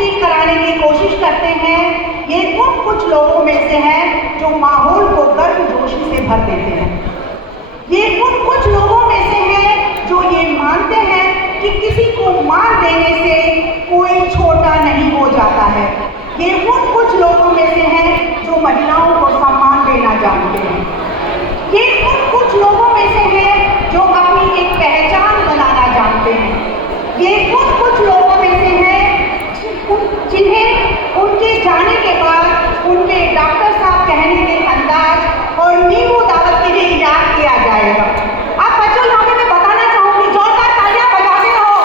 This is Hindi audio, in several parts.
ठीक कराने की कोशिश करते हैं। ये उन कुछ लोगों में से हैं जो माहौल को गर्मजोशी से भर देते हैं। ये उन कुछ लोगों में से हैं जो ये मानते हैं कि किसी को मान देने से कोई छोटा नहीं हो जाता है। ये उन कुछ लोगों में से हैं जो महिलाओं को सम्मान देना जानते हैं। ये उन कुछ लोगों में से हैं जो अपनी एक पहचान बनाना जानते हैं। ये उन कुछ लोगों में से हैं जिन्हें उनके जाने के बाद उनके डॉक्टर साहब कहने के अंदाज और नींबू दावत के लिए याद किया जाएगा। अब बच्चों यहाँ पे मैं बताना चाहूंगी, जोरदार तालियां बजाते रहो।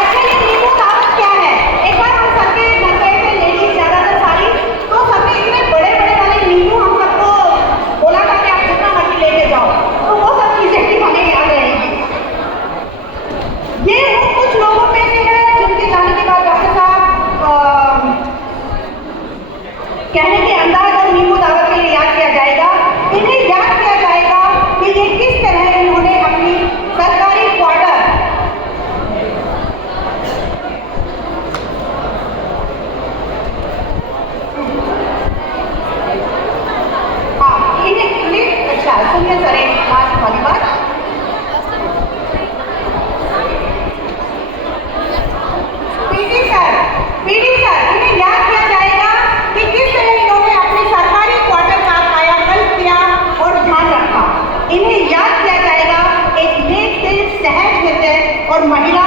अच्छा, ये नींबू दावत क्या है? एक बार हम सबके घर गए थे, लेडीज ज्यादातर सारी, तो सबने इतने बड़े बड़े वाले नींबू हम सबको बोला था कि आप जितना मर्जी लेके जाओ, तो वो सब चीजें भी हमें याद रहेंगी। ये कुछ लोगों में से है जिनके जाने के बाद डॉक्टर साहब कहने के अंदाज और नींबू दावत के लिए याद किया जाएगा। इन्हें याद किया जाएगा कि ये किस तरह इन्होंने अपनी सरकारी क्वार्टर अच्छा सुनिए सर, एक खास वाली बात। पीडी सर, इन्हें याद किया जाएगा कि किस तरह इन्होंने अपने सरकारी क्वार्टर का कायाकल्प किया और ध्यान रखा। इन्हें याद किया जाएगा एक नेक दिल, सहज हृदय और महिला